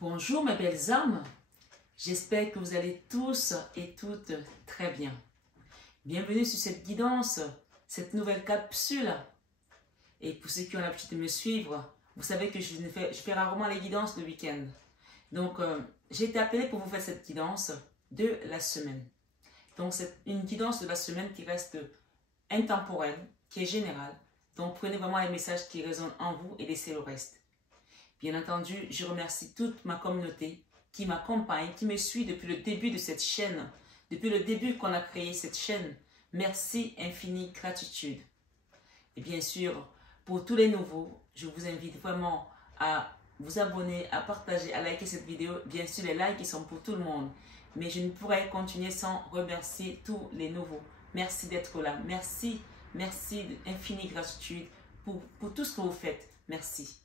Bonjour mes belles âmes, j'espère que vous allez tous et toutes très bien. Bienvenue sur cette guidance, cette nouvelle capsule. Et pour ceux qui ont l'habitude de me suivre, vous savez que je fais rarement les guidances le week-end. Donc j'ai été appelée pour vous faire cette guidance de la semaine. Donc c'est une guidance de la semaine qui reste intemporelle, qui est générale. Donc prenez vraiment les messages qui résonnent en vous et laissez le reste. Bien entendu, je remercie toute ma communauté qui m'accompagne, qui me suit depuis le début de cette chaîne, depuis le début qu'on a créé cette chaîne. Merci, infinie gratitude. Et bien sûr, pour tous les nouveaux, je vous invite vraiment à vous abonner, à partager, à liker cette vidéo. Bien sûr, les likes sont pour tout le monde. Mais je ne pourrais continuer sans remercier tous les nouveaux. Merci d'être là. Merci, merci, infinie gratitude pour tout ce que vous faites. Merci.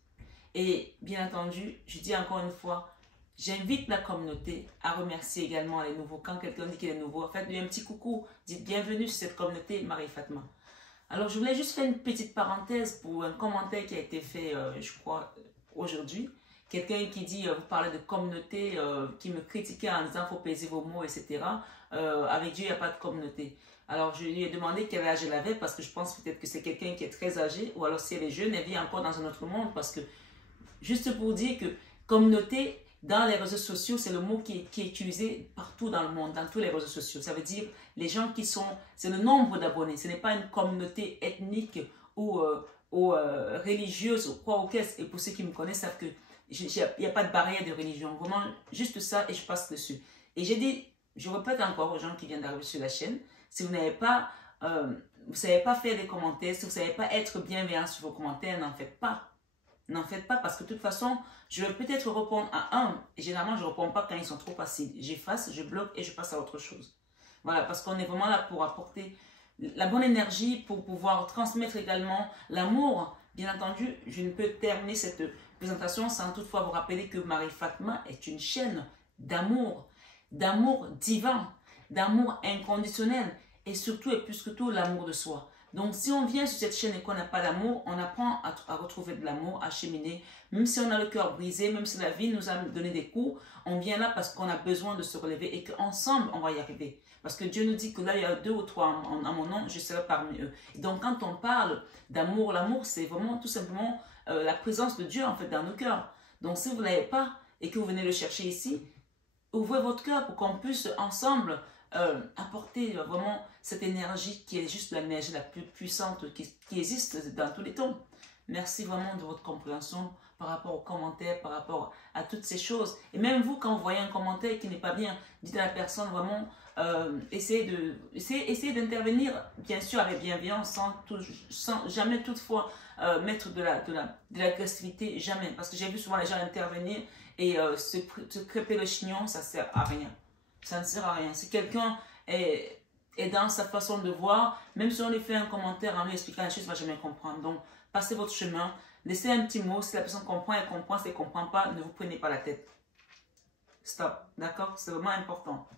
Et bien entendu, je dis encore une fois, j'invite la communauté à remercier également les nouveaux. Quand quelqu'un dit qu'il est nouveau, faites-lui un petit coucou, dites bienvenue sur cette communauté Marie-Fatma. Alors, je voulais juste faire une petite parenthèse pour un commentaire qui a été fait, je crois, aujourd'hui. Quelqu'un qui dit, vous parlez de communauté, qui me critiquait en disant, il faut peser vos mots, etc. Avec Dieu, il n'y a pas de communauté. Alors, je lui ai demandé quel âge elle avait, parce que je pense peut-être que c'est quelqu'un qui est très âgé, ou alors si elle est jeune, elle vit encore dans un autre monde, parce que juste pour dire que communauté, dans les réseaux sociaux, c'est le mot qui est utilisé partout dans le monde, dans tous les réseaux sociaux. Ça veut dire les gens qui sont, c'est le nombre d'abonnés. Ce n'est pas une communauté ethnique ou religieuse ou quoi ou qu'est-ce. Et pour ceux qui me connaissent, savent que il n'y a pas de barrière de religion. Vraiment, juste ça et je passe dessus. Et j'ai dit, je répète encore aux gens qui viennent d'arriver sur la chaîne, si vous n'avez pas, vous ne savez pas faire des commentaires, si vous ne savez pas être bienveillant sur vos commentaires, n'en faites pas. N'en faites pas parce que de toute façon, je vais peut-être répondre à un. Et généralement, je ne réponds pas quand ils sont trop faciles. J'efface, je bloque et je passe à autre chose. Voilà, parce qu'on est vraiment là pour apporter la bonne énergie, pour pouvoir transmettre également l'amour. Bien entendu, je ne peux terminer cette présentation sans toutefois vous rappeler que Marie-Fatma est une chaîne d'amour divin, d'amour inconditionnel et surtout et plus que tout l'amour de soi. Donc, si on vient sur cette chaîne et qu'on n'a pas d'amour, on apprend à retrouver de l'amour, à cheminer. Même si on a le cœur brisé, même si la vie nous a donné des coups, on vient là parce qu'on a besoin de se relever et qu'ensemble, on va y arriver. Parce que Dieu nous dit que là, il y a 2 ou 3 en mon nom, je serai parmi eux. Et donc, quand on parle d'amour, l'amour, c'est vraiment tout simplement la présence de Dieu, en fait, dans nos cœurs. Donc, si vous ne l'avez pas et que vous venez le chercher ici, ouvrez votre cœur pour qu'on puisse ensemble apporter vraiment cette énergie qui est juste l'énergie la plus puissante qui existe dans tous les temps. Merci vraiment de votre compréhension par rapport aux commentaires, par rapport à toutes ces choses. Et même vous, quand vous voyez un commentaire qui n'est pas bien, dites à la personne vraiment, essayez d'intervenir, bien sûr avec bienveillance, sans jamais toutefois mettre de l'agressivité, jamais. Parce que j'ai vu souvent les gens intervenir et se crêper le chignon, ça ne sert à rien. Ça ne sert à rien. Si quelqu'un est dans sa façon de voir, même si on lui fait un commentaire en lui expliquant les choses, il ne va jamais comprendre. Donc, passez votre chemin, laissez un petit mot. Si la personne comprend, elle comprend. Si elle ne comprend pas, ne vous prenez pas la tête. Stop. D'accord? C'est vraiment important.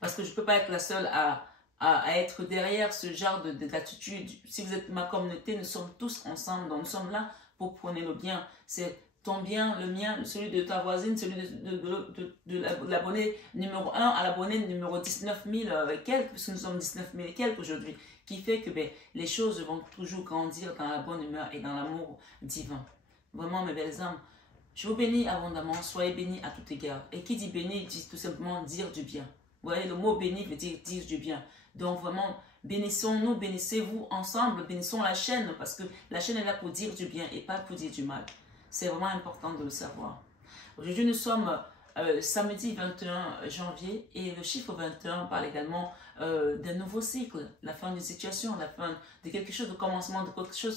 Parce que je ne peux pas être la seule à être derrière ce genre d'attitude. Si vous êtes ma communauté, nous sommes tous ensemble. Donc, nous sommes là pour prôner le bien. C'est ton bien, le mien, celui de ta voisine, celui de l'abonné numéro 1 à l'abonné numéro 19 000 et quelques, puisque nous sommes 19 000 et quelques aujourd'hui, qui fait que les choses vont toujours grandir dans la bonne humeur et dans l'amour divin. Vraiment, mes belles âmes, je vous bénis abondamment, soyez bénis à tout égard. Et qui dit béni, dit tout simplement dire du bien. Vous voyez, le mot béni veut dire du bien. Donc vraiment, bénissons-nous, bénissez-vous ensemble, bénissons la chaîne, parce que la chaîne est là pour dire du bien et pas pour dire du mal. C'est vraiment important de le savoir. Aujourd'hui, nous sommes samedi 21 janvier et le chiffre 21 parle également d'un nouveau cycle, la fin d'une situation, la fin de quelque chose, le commencement de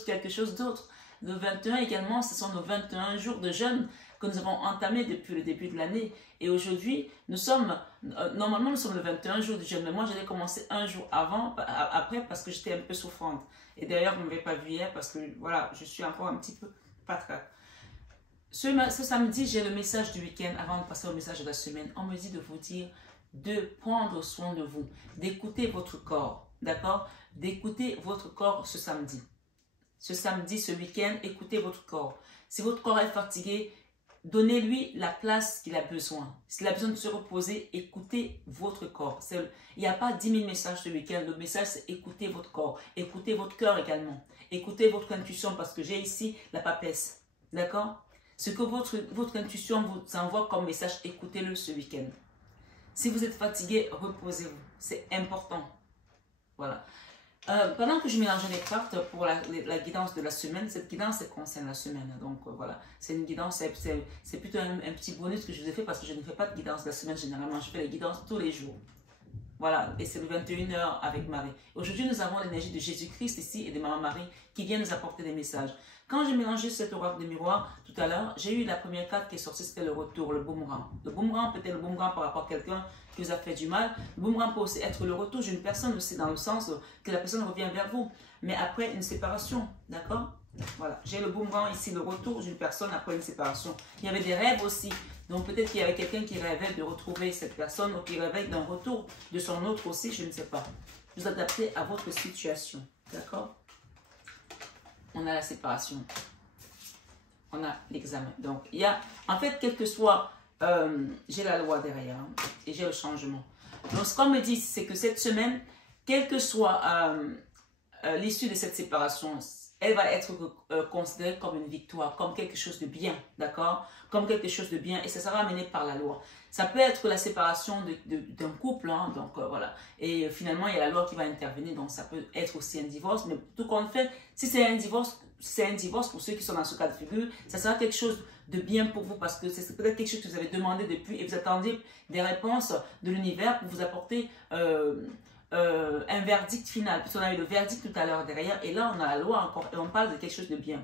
quelque chose d'autre. Le 21 également, ce sont nos 21 jours de jeûne que nous avons entamés depuis le début de l'année. Et aujourd'hui, nous sommes, normalement nous sommes le 21 jour de jeûne, mais moi j'allais commencer un jour après parce que j'étais un peu souffrante. Et d'ailleurs, vous ne m'avez pas vu hier parce que voilà, je suis encore un petit peu patraque. Ce samedi, j'ai le message du week-end avant de passer au message de la semaine. On me dit de vous dire de prendre soin de vous, d'écouter votre corps, d'accord? D'écouter votre corps ce samedi. Ce samedi, ce week-end, écoutez votre corps. Si votre corps est fatigué, donnez-lui la place qu'il a besoin. S'il a besoin de se reposer, écoutez votre corps. Il n'y a pas 10 000 messages ce week-end. Le message, c'est écoutez votre corps. Écoutez votre cœur également. Écoutez votre intuition parce que j'ai ici la papesse. D'accord? Ce que votre intuition vous envoie comme message, écoutez-le ce week-end. Si vous êtes fatigué, reposez-vous. C'est important. Voilà. Pendant que je mélangeais les cartes pour la guidance de la semaine, cette guidance concerne la semaine. Donc voilà, c'est une guidance, c'est plutôt un petit bonus que je vous ai fait parce que je ne fais pas de guidance de la semaine généralement. Je fais les guidances tous les jours. Voilà, et c'est le 21h avec Marie. Aujourd'hui, nous avons l'énergie de Jésus-Christ ici et de Maman Marie qui vient nous apporter des messages. Quand j'ai mélangé cet oracle de miroir tout à l'heure, j'ai eu la première carte qui est sortie, c'était le retour, le boomerang. Le boomerang peut être le boomerang par rapport à quelqu'un qui vous a fait du mal. Le boomerang peut aussi être le retour d'une personne aussi dans le sens que la personne revient vers vous, mais après une séparation, d'accord? Voilà, j'ai le boomerang ici, le retour d'une personne après une séparation. Il y avait des rêves aussi. Donc peut-être qu'il y avait quelqu'un qui rêvait de retrouver cette personne ou qui rêvait d'un retour de son autre aussi, je ne sais pas. Vous adaptez à votre situation, d'accord? On a la séparation. On a l'examen. Donc il y a, en fait, quel que soit, j'ai la loi derrière et j'ai le changement. Donc ce qu'on me dit, c'est que cette semaine, quelle que soit l'issue de cette séparation, elle va être considérée comme une victoire, comme quelque chose de bien, d'accord? Comme quelque chose de bien et ça sera amené par la loi. Ça peut être la séparation d'un couple, hein, donc voilà. Et finalement, il y a la loi qui va intervenir, donc ça peut être aussi un divorce. Mais tout compte fait, si c'est un divorce pour ceux qui sont dans ce cas de figure, ça sera quelque chose de bien pour vous parce que c'est peut-être quelque chose que vous avez demandé depuis et vous attendez des réponses de l'univers pour vous apporter un verdict final. Parce qu'on a eu le verdict tout à l'heure derrière et là on a la loi encore et on parle de quelque chose de bien.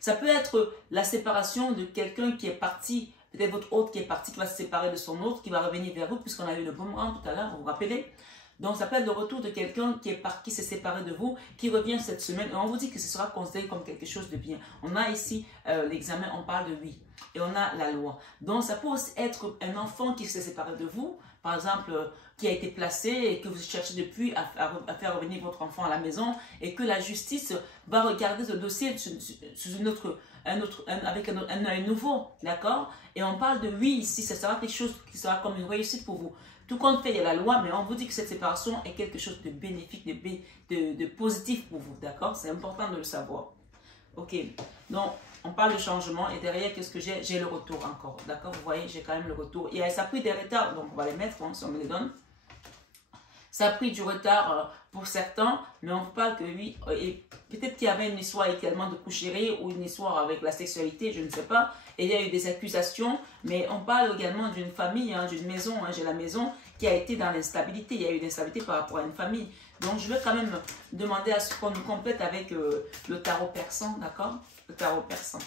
Ça peut être la séparation de quelqu'un qui est parti, peut-être votre hôte qui est parti, qui va se séparer de son autre, qui va revenir vers vous puisqu'on a eu le boomerang tout à l'heure, vous vous rappelez? Donc ça peut être le retour de quelqu'un qui s'est séparé de vous, qui revient cette semaine et on vous dit que ce sera considéré comme quelque chose de bien. On a ici l'examen, on parle de oui et on a la loi. Donc ça peut aussi être un enfant qui s'est séparé de vous, par exemple, qui a été placé et que vous cherchez depuis à faire revenir votre enfant à la maison et que la justice va regarder ce dossier sous avec un œil nouveau, d'accord? Et on parle de oui ici, ça sera quelque chose qui sera comme une réussite pour vous. Tout compte fait, il y a la loi, mais on vous dit que cette séparation est quelque chose de bénéfique, de positif pour vous, d'accord? C'est important de le savoir. Ok, donc on parle de changement et derrière, qu'est-ce que j'ai? J'ai le retour encore, d'accord? Vous voyez, j'ai quand même le retour. Ça a pris des retards, donc on va les mettre, hein, si on me les donne. Ça a pris du retard pour certains, mais on parle que oui, et peut-être qu'il y avait une histoire également de coucherie ou une histoire avec la sexualité, je ne sais pas. Et il y a eu des accusations, mais on parle également d'une famille, hein, d'une maison. Hein, j'ai la maison qui a été dans l'instabilité. Il y a eu de l'instabilité par rapport à une famille. Donc je vais quand même demander à ce qu'on nous complète avec le tarot persan, d'accord? Le tarot persan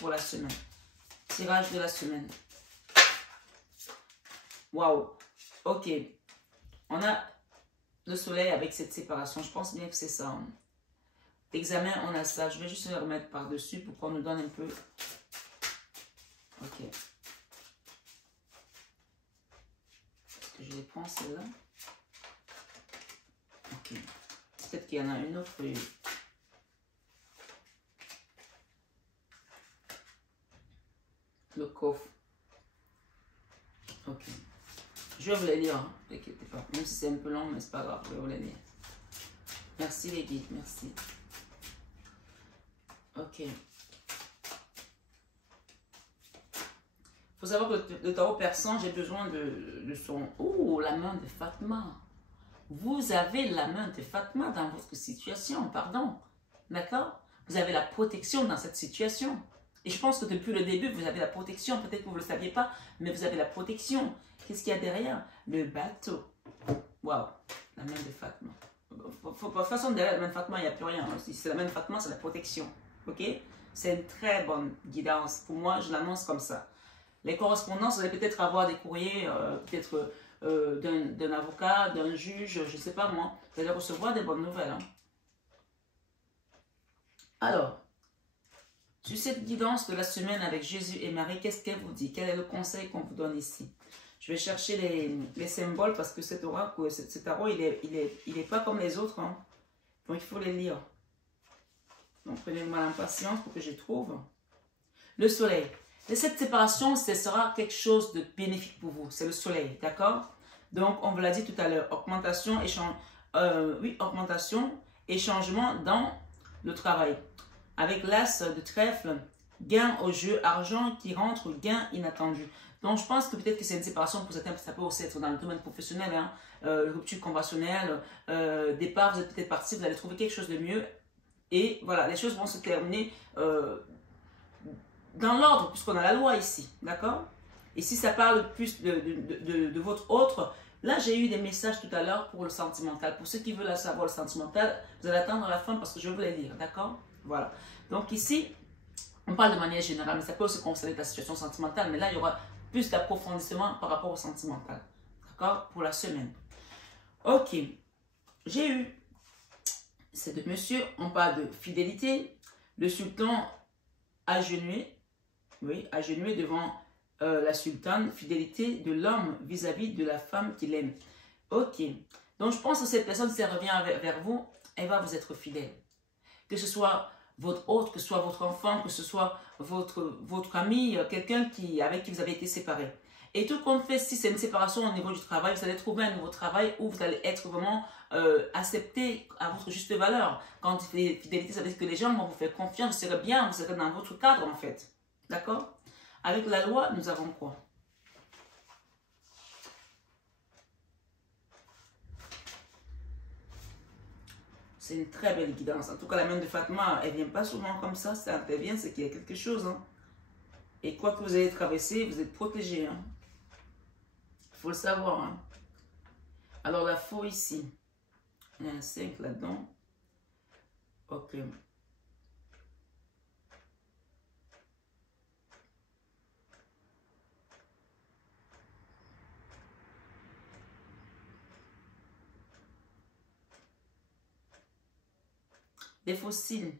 pour la semaine. Tirage de la semaine. Waouh! Ok. On a le soleil avec cette séparation. Je pense bien que c'est ça. Hein. L'examen, on a ça. Je vais juste le remettre par-dessus pour qu'on nous donne un peu. Ok. Est-ce que je les prends celle-là? Ok. Peut-être qu'il y en a une autre. Le coffre. Ok. Je vais vous les lire, hein. N'inquiétez pas. Même si c'est un peu long, mais c'est pas grave, je vais vous les lire. Merci les guides, merci. Ok. Il faut savoir que le tarot persan, j'ai besoin de son... Oh, la main de Fatma. Vous avez la main de Fatma dans votre situation, pardon. D'accord? Vous avez la protection dans cette situation. Et je pense que depuis le début, vous avez la protection. Peut-être que vous ne le saviez pas, mais vous avez la protection. Qu'est-ce qu'il y a derrière? Le bateau. Waouh, la main de Fatma. De toute façon, derrière la main de Fatma, il n'y a plus rien. Si c'est la main de Fatma, c'est la protection. Ok? C'est une très bonne guidance. Pour moi, je l'annonce comme ça. Les correspondances, vous allez peut-être avoir des courriers, peut-être d'un avocat, d'un juge, je ne sais pas moi. Vous allez recevoir des bonnes nouvelles. Hein? Alors, sur cette guidance de la semaine avec Jésus et Marie, qu'est-ce qu'elle vous dit? Quel est le conseil qu'on vous donne ici? Je vais chercher les symboles parce que cet oracle, cet tarot, il est pas comme les autres. Hein. Donc, il faut les lire. Donc, prenez-moi l'impatience pour que je trouve. Le soleil. Et cette séparation, ce sera quelque chose de bénéfique pour vous. C'est le soleil, d'accord? Donc, on vous l'a dit tout à l'heure, augmentation et changement dans le travail. Avec l'as de trèfle, gain au jeu, argent qui rentre, gain inattendu. Donc, je pense que peut-être que c'est une séparation pour certains, ça peut aussi être dans le domaine professionnel, hein, rupture conventionnelle, départ, vous êtes peut-être parti, vous allez trouver quelque chose de mieux. Et voilà, les choses vont se terminer dans l'ordre, puisqu'on a la loi ici, d'accord? Et si ça parle plus de votre autre, là j'ai eu des messages tout à l'heure pour le sentimental. Pour ceux qui veulent savoir le sentimental, vous allez attendre la fin parce que je vais vous les lire, d'accord? Voilà. Donc ici, on parle de manière générale, mais ça peut aussi concerner ta situation sentimentale, mais là il y aura plus d'approfondissement par rapport au sentimental, d'accord? Pour la semaine. Ok, j'ai eu ces deux messieurs, on parle de fidélité, le sultan agenouillé, oui, agenouillé devant la sultane, fidélité de l'homme vis-à-vis de la femme qu'il aime. Ok, donc je pense que cette personne, si elle revient vers vous, elle va vous être fidèle. Que ce soit votre hôte, que ce soit votre enfant, que ce soit votre ami, quelqu'un avec qui vous avez été séparés. Et tout compte fait, si c'est une séparation au niveau du travail, vous allez trouver un nouveau travail où vous allez être vraiment accepté à votre juste valeur. Quand fidélité, ça veut dire que les gens vont vous faire confiance, vous serez bien, vous serez dans votre cadre en fait. D'accord? Avec la loi, nous avons quoi? C'est une très belle guidance. En tout cas, la main de Fatma, elle ne vient pas souvent comme ça intervient, c'est qu'il y a quelque chose. Hein. Et quoi que vous ayez traversé, vous êtes protégé. Hein. Il faut le savoir. Hein. Alors, la faux ici. Il y a un 5 là-dedans. Ok. Des faux signes.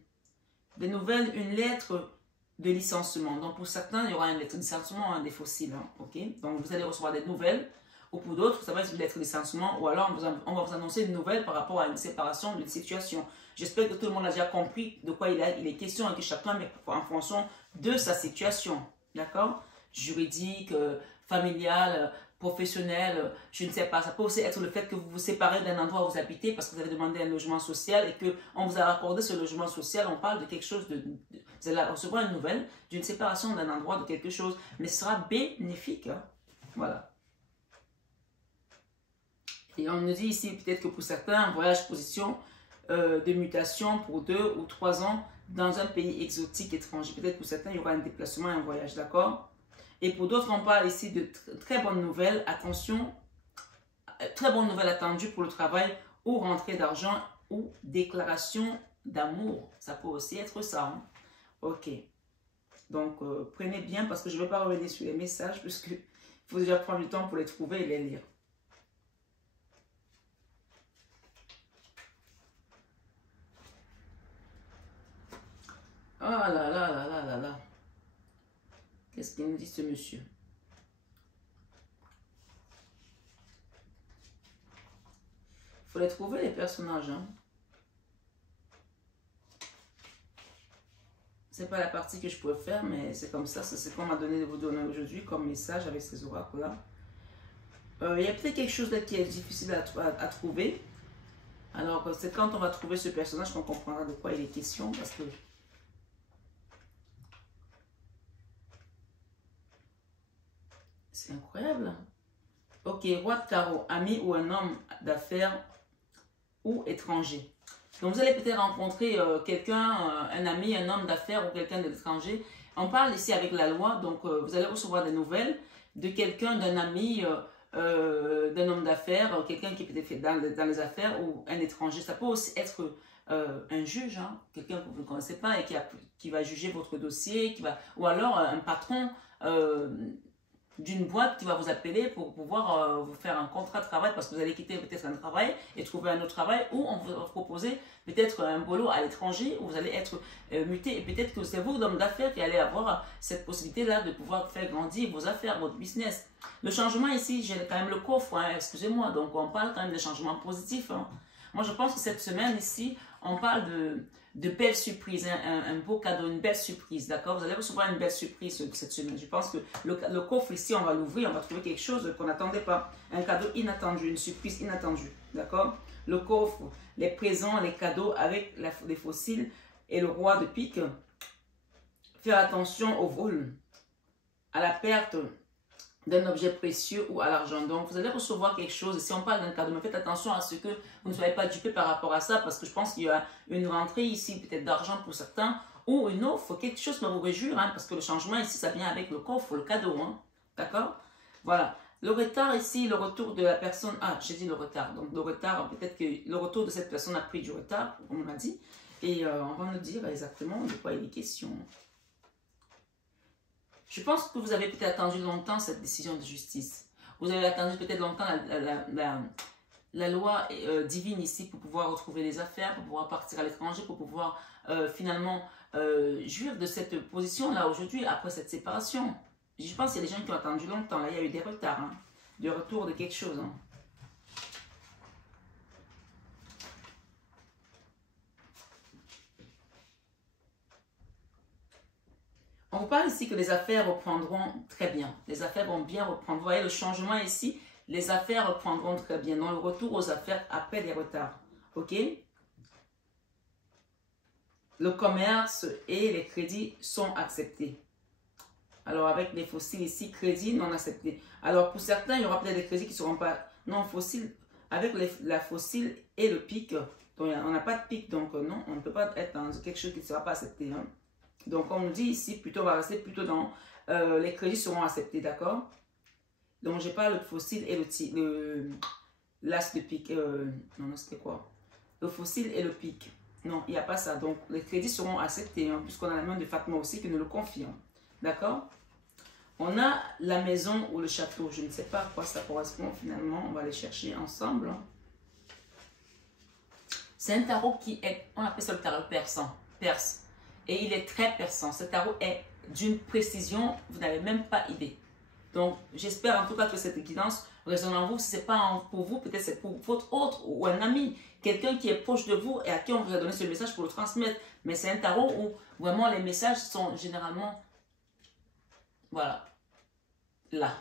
Des nouvelles, une lettre de licenciement. Donc, pour certains, il y aura une lettre de licenciement, hein, des faux signes. Hein, ok. Donc, vous allez recevoir des nouvelles. Ou pour d'autres, ça va être une lettre de licenciement. Ou alors, on va vous annoncer une nouvelle par rapport à une séparation d'une situation. J'espère que tout le monde a déjà compris de quoi il est question et que chacun met en fonction de sa situation. D'accord? Juridique, familiale, professionnelle, je ne sais pas. Ça peut aussi être le fait que vous vous séparez d'un endroit où vous habitez parce que vous avez demandé un logement social et qu'on vous a accordé ce logement social. On parle de quelque chose vous allez recevoir une nouvelle d'une séparation d'un endroit, de quelque chose. Mais ce sera bénéfique. Hein? Voilà. Et on nous dit ici peut-être que pour certains, un voyage position de mutation pour 2 ou 3 ans dans un pays exotique étranger. Peut-être pour certains, il y aura un déplacement et un voyage, d'accord? Et pour d'autres, on parle ici de très bonnes nouvelles. Attention, très bonnes nouvelles attendues pour le travail ou rentrée d'argent ou déclaration d'amour. Ça peut aussi être ça. Hein? Ok. Donc, prenez bien parce que je ne vais pas revenir sur les messages puisqu'il faut déjà prendre du temps pour les trouver et les lire. Ah là là là là là là. Qu'est-ce qu'il nous dit ce monsieur? Il faut les trouver les personnages. Hein. C'est pas la partie que je pourrais faire, mais c'est comme ça. C'est ce qu'on m'a donné de vous donner aujourd'hui comme message avec ces oracles-là. Il y a peut-être quelque chose là qui est difficile à trouver. Alors, c'est quand on va trouver ce personnage qu'on comprendra de quoi il est question. Parce que c'est incroyable. Ok, roi de carreau, ami ou un homme d'affaires ou étranger. Donc, vous allez peut-être rencontrer quelqu'un, un ami, un homme d'affaires ou quelqu'un de l'étranger. On parle ici avec la loi, donc vous allez recevoir des nouvelles de quelqu'un, d'un ami, d'un homme d'affaires, quelqu'un qui est peut-être dans les affaires ou un étranger. Ça peut aussi être un juge, hein, quelqu'un que vous ne connaissez pas et qui va juger votre dossier, ou alors un patron d'une boîte qui va vous appeler pour pouvoir vous faire un contrat de travail parce que vous allez quitter peut-être un travail et trouver un autre travail ou on vous proposer peut-être un boulot à l'étranger où vous allez être muté et peut-être que c'est vous, l'homme d'affaires, qui allez avoir cette possibilité-là de pouvoir faire grandir vos affaires, votre business. Le changement ici, j'ai quand même le coffre, hein, excusez-moi, donc on parle quand même de changements positifs. Hein. Moi, je pense que cette semaine ici, on parle de belles surprises, un beau cadeau, une belle surprise, d'accord? Vous allez recevoir une belle surprise cette semaine. Je pense que le coffre ici, on va l'ouvrir, on va trouver quelque chose qu'on n'attendait pas. Un cadeau inattendu, une surprise inattendue, d'accord? Le coffre, les présents, les cadeaux avec les fossiles et le roi de pique. Faire attention au vol, à la perte d'un objet précieux ou à l'argent. Donc, vous allez recevoir quelque chose. Si on parle d'un cadeau, mais faites attention à ce que vous ne soyez pas dupés par rapport à ça, parce que je pense qu'il y a une rentrée ici, peut-être d'argent pour certains, ou une offre, quelque chose qui va vous réjouir, hein, parce que le changement ici, ça vient avec le coffre, le cadeau. Hein, d'accord? Voilà. Le retard ici, le retour de la personne... Ah, j'ai dit le retard. Donc, le retard, peut-être que le retour de cette personne a pris du retard, comme on l'a dit. Et on va nous dire exactement de quoi il est question. Je pense que vous avez peut-être attendu longtemps cette décision de justice. Vous avez attendu peut-être longtemps la loi divine ici pour pouvoir retrouver les affaires, pour pouvoir partir à l'étranger, pour pouvoir finalement jouir de cette position-là aujourd'hui après cette séparation. Je pense qu'il y a des gens qui ont attendu longtemps. Là, il y a eu des retards, hein, de retour de quelque chose. Hein. On vous parle ici que les affaires reprendront très bien. Les affaires vont bien reprendre. Vous voyez le changement ici, les affaires reprendront très bien. Donc le retour aux affaires après des retards. Ok? Le commerce et les crédits sont acceptés. Alors avec les fossiles ici, crédits non acceptés. Alors pour certains, il y aura peut-être des crédits qui ne seront pas non fossiles. Avec la fossile et le pic, donc on n'a pas de pic, donc non, on ne peut pas être dans quelque chose qui ne sera pas accepté. Hein. Donc, on nous dit ici, plutôt, on va rester plutôt dans les crédits seront acceptés, d'accord? Donc, j'ai pas le fossile et l'as de pique. Non, c'était quoi? Le fossile et le pic. Non, il n'y a pas ça. Donc, les crédits seront acceptés, hein, puisqu'on a la main de Fatma aussi qui nous le confirme. D'accord? On a la maison ou le château. Je ne sais pas à quoi ça correspond finalement. On va les chercher ensemble. Hein. C'est un tarot qui est, on appelle ça le tarot perse. Et il est très perçant. Ce tarot est d'une précision, vous n'avez même pas idée. Donc, j'espère en tout cas que cette guidance résonne en vous. Si ce n'est pas pour vous, peut-être c'est pour votre autre ou un ami, quelqu'un qui est proche de vous et à qui on vous a donné ce message pour le transmettre. Mais c'est un tarot où vraiment les messages sont généralement, voilà, là.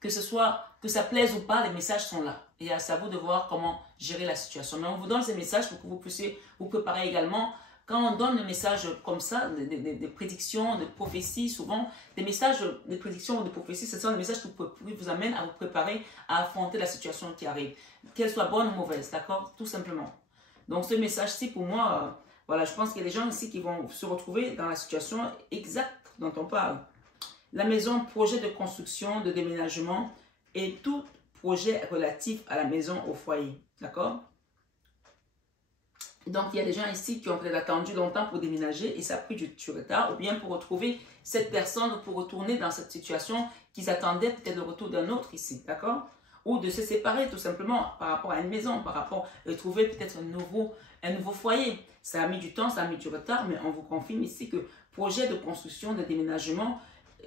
Que ce soit, que ça plaise ou pas, les messages sont là. Et c'est à vous de voir comment gérer la situation. Mais on vous donne ces messages pour que vous puissiez vous préparer également. Quand on donne un message comme ça, des prédictions, des prophéties, souvent, des messages de prédictions ou de prophéties, ce sont des messages qui vous amènent à vous préparer à affronter la situation qui arrive. Qu'elle soit bonne ou mauvaise, d'accord? Tout simplement. Donc, ce message-ci, pour moi, voilà, je pense qu'il y a des gens ici qui vont se retrouver dans la situation exacte dont on parle. La maison, projet de construction, de déménagement et tout projet relatif à la maison, au foyer, d'accord? Donc, il y a des gens ici qui ont peut-être attendu longtemps pour déménager et ça a pris du retard, ou bien pour retrouver cette personne ou pour retourner dans cette situation qu'ils attendaient peut-être le retour d'un autre ici, d'accord? Ou de se séparer tout simplement par rapport à une maison, par rapport à trouver peut-être un nouveau foyer. Ça a mis du temps, ça a mis du retard, mais on vous confirme ici que projet de construction, de déménagement,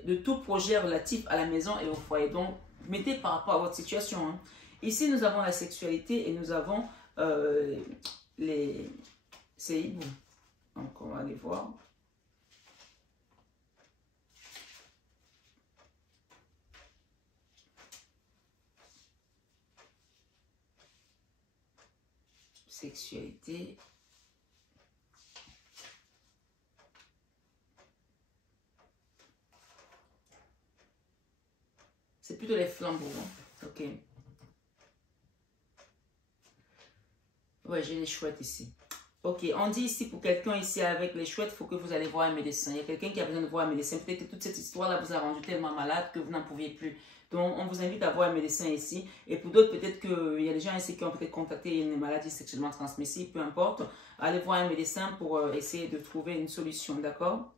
de tout projet relatif à la maison et au foyer. Donc, mettez par rapport à votre situation. Hein. Ici, nous avons la sexualité et nous avons... c'est hibou. Donc, on va aller voir. Sexualité. C'est plutôt les flambeaux. Hein. Ok. Ouais, j'ai les chouettes ici. Ok, on dit ici pour quelqu'un ici avec les chouettes, il faut que vous allez voir un médecin. Il y a quelqu'un qui a besoin de voir un médecin. Peut-être que toute cette histoire-là vous a rendu tellement malade que vous n'en pouviez plus. Donc, on vous invite à voir un médecin ici. Et pour d'autres, peut-être qu'il y a des gens ici qui ont peut-être contacté une maladie sexuellement transmissible, peu importe. Allez voir un médecin pour essayer de trouver une solution, d'accord?